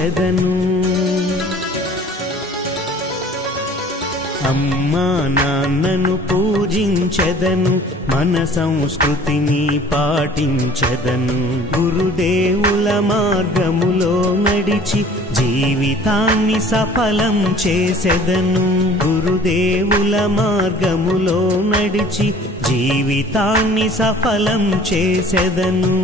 పూజించెదను. అమ్మా నాన్నను పూజించెదను, మన సంస్కృతిని పాటించెదను. గురుదేవుల మార్గములో నడిచి జీవితాన్ని సఫలం చేసెదను. గురుదేవుల మార్గములో నడిచి జీవితాన్ని సఫలం చేసెదను.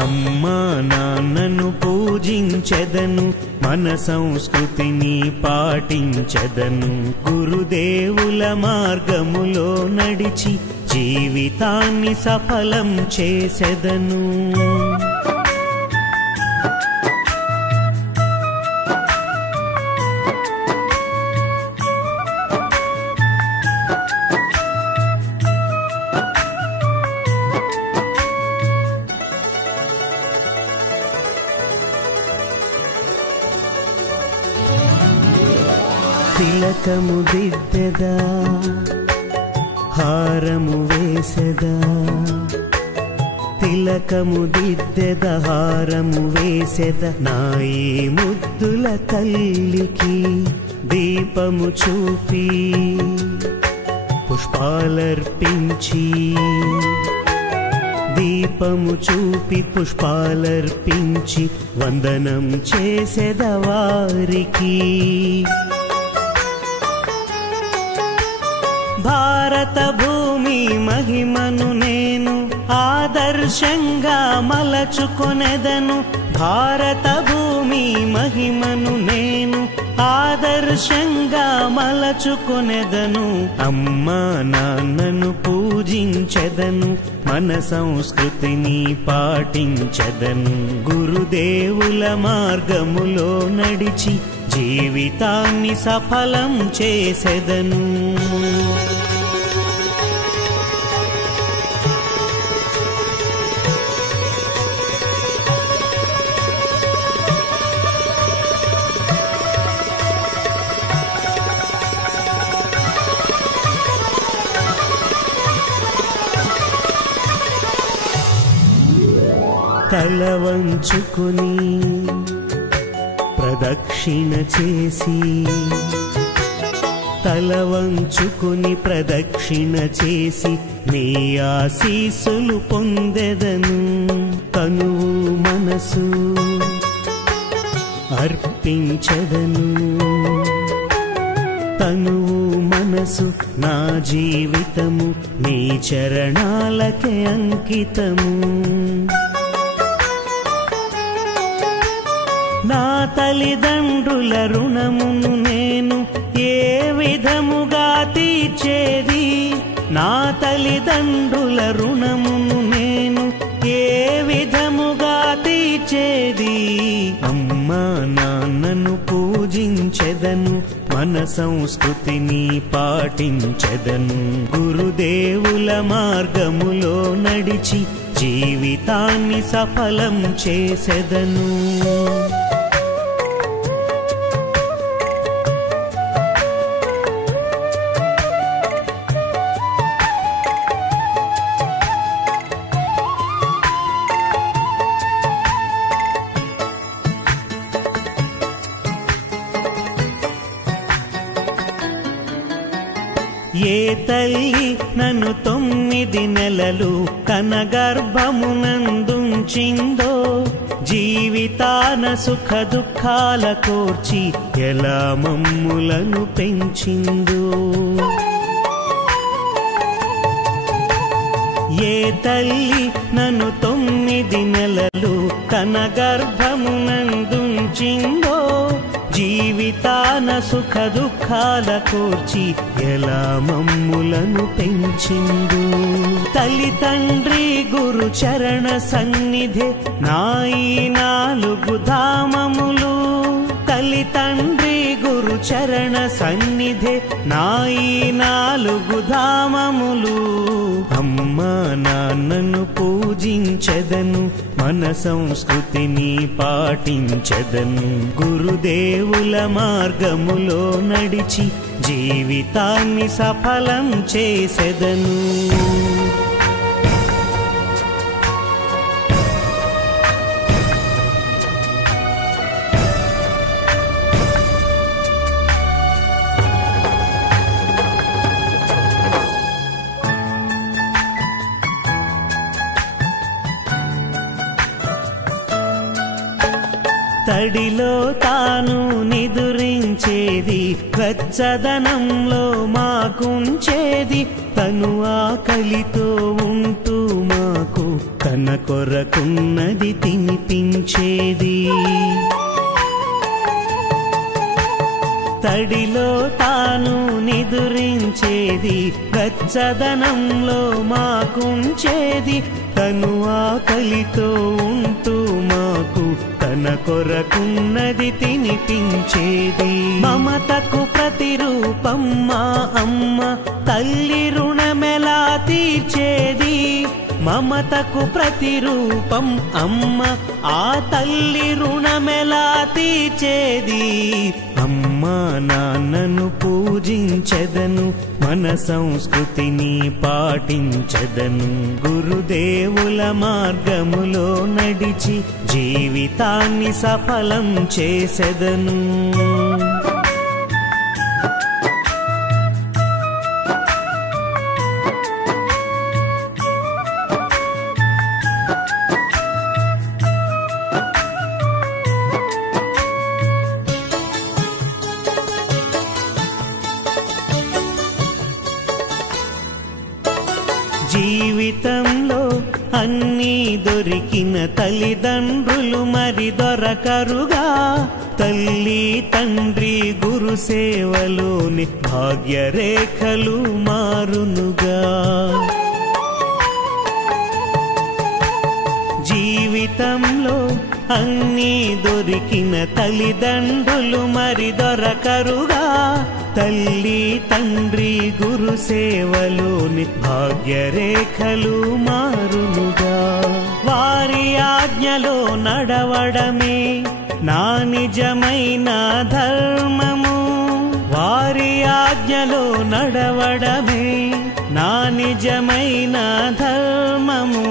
అమ్మా నాన్నను పూజించెదను, మన సంస్కృతిని పాటించెదను. గురుదేవుల మార్గములో నడిచి జీవితాన్ని సఫలం చేసెదను. తిలకము దిద్దెదా, హారము వేసెదా. తిలకము దిద్దెదా, హారము వేసెదా. నా ఈ ముద్దుల తల్లికి దీపము చూపి పుష్పాలర్పించి, దీపము చూపి పుష్పాలర్పించి వందనం చేసెదా వారికి. భారత భూమి మహిమను నేను ఆదర్శంగా మలచుకొనెదను. భారత భూమి మహిమను నేను ఆదర్శంగా మలచుకొనెదను. అమ్మా నాన్నను పూజించెదను, మన సంస్కృతిని పాటించెదను. గురుదేవుల మార్గములో నడిచి జీవితాన్ని సఫలం చేసెదను. తల వంచుకొని ప్రదక్షిణ చేసి, తల వంచుకొని ప్రదక్షిణ చేసి నీ ఆశీస్సులు పొందెదను. తనువు మనసు అర్పించెదను. తనువు మనసు నా జీవితము నీ చరణాలకే అంకితము. నా తల్లిదండ్రుల రుణమును నేను ఏ విధముగా తీర్చేది. నా తల్లిదండ్రుల రుణమును నేను ఏ విధముగా తీర్చేది. అమ్మా నాన్నను పూజించెదను, మన సంస్కృతిని పాటించెదను. గురుదేవుల మార్గములో నడిచి జీవితాన్ని సఫలం చేసెదను. ఏ తల్లి నన్ను 9 నెలలు తన గర్భమునందుంచిందో, జీవితాన సుఖ దుఃఖాల కోర్చి ఎలా మమ్ములను పెంచిందో. ఏ తల్లి నన్ను 9 నెలలు తన గర్భమునందుంచిందో, జీవితాన సుఖ దుఃఖాల కోర్చి ఎలా మమ్ములను పెంచిందో. తల్లి తండ్రి గురు చరణ సన్నిధి నా ఈ 4 ధామములు. తల్లి తండ్రి గురు చరణ సన్నిధి నా ఈ 4 ధామములు. అమ్మా నాన్నను పూజించెదను, మన సంస్కృతిని పాటించెదను. గురుదేవుల మార్గములో నడిచి జీవితాన్ని సఫలం చేసెదను. తడిలో తాను నిదురించేది, వెచ్చదనంలో మాకుంచేది, తను ఆకలితో ఉంటూ మాకు తన కొరకున్నది తినిపించేది. తడిలో తాను నిదురించేది, వెచ్చదనంలో మాకుంచేది, తను ఆకలితో ఉంటూ మాకు తన కొరకున్నది తినిపించేది. మమతకు ప్రతిరూపం మా అమ్మ, తల్లి రుణమెలా తీర్చేది. మమతకు ప్రతిరూపం అమ్మ, ఆ తల్లి రుణమెలా తీర్చేది. అమ్మా నాన్నను పూజించెదను, మన సంస్కృతిని పాటించెదను, గురుదేవుల మార్గములో నడిచి జీవితాన్ని సఫలం చేసెదను. జీవితంలో అన్నీ దొరికిన తల్లిదండ్రులు మరి దొరకరుగా, తల్లి తండ్రి గురు సేవలోని భాగ్యరేఖలు మారునుగా. జీవితంలో అన్నీ దొరికిన తల్లిదండ్రులు మరి దొరకరుగా, తల్లి తండ్రి గురు సేవలోని భాగ్యరేఖలు మారునుగా. వారి ఆజ్ఞలో నడవడమే నా నిజమైన ధర్మము, వారి ఆజ్ఞలో నడవడమే నా నిజమైన ధర్మము.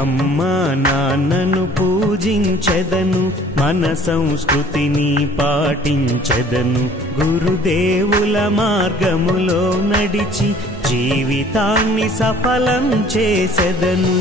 అమ్మా నాన్నను పూజించెదను, మన సంస్కృతిని పాటించెదను, గురుదేవుల మార్గములో నడిచి జీవితాన్ని సఫలం చేసెదను.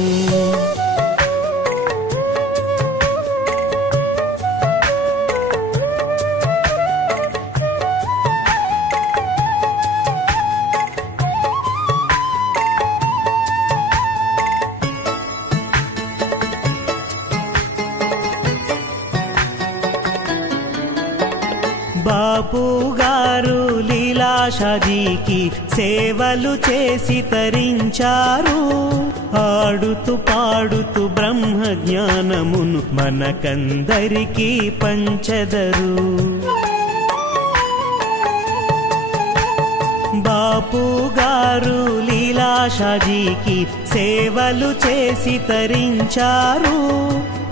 బాపు గారు లీలాషాజీకి సేవలు చేసి తరించారు, ఆడుతూ పాడుతూ బ్రహ్మ జ్ఞానమును మనకందరికీ పంచెదరు. బాపు గారు లీలాషాజీకి సేవలు చేసి తరించారు,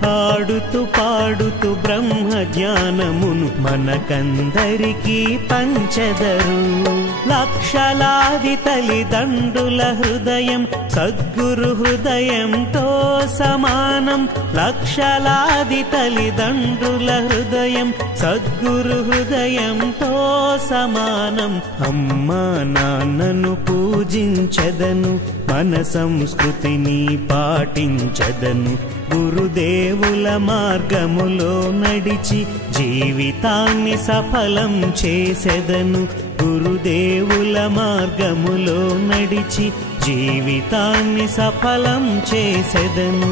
ఆడుతూ పాడుతూ బ్రహ్మ జ్ఞానమును మనకందరికీ పంచెదరు. లక్షలాది తల్లిదండ్రుల హృదయం సద్గురు హృదయంతో సమానం, లక్షలాది తల్లిదండ్రుల హృదయం సద్గురు హృదయంతో సమానం. అమ్మా నాన్నను పూజించెదను, మన సంస్కృతిని పాటించెదను, గురుదేవుల మార్గములో నడిచి జీవితాన్ని సఫలం చేసెదను, గురుదేవుల మార్గములో నడిచి జీవితాన్ని సఫలం చేసెదను.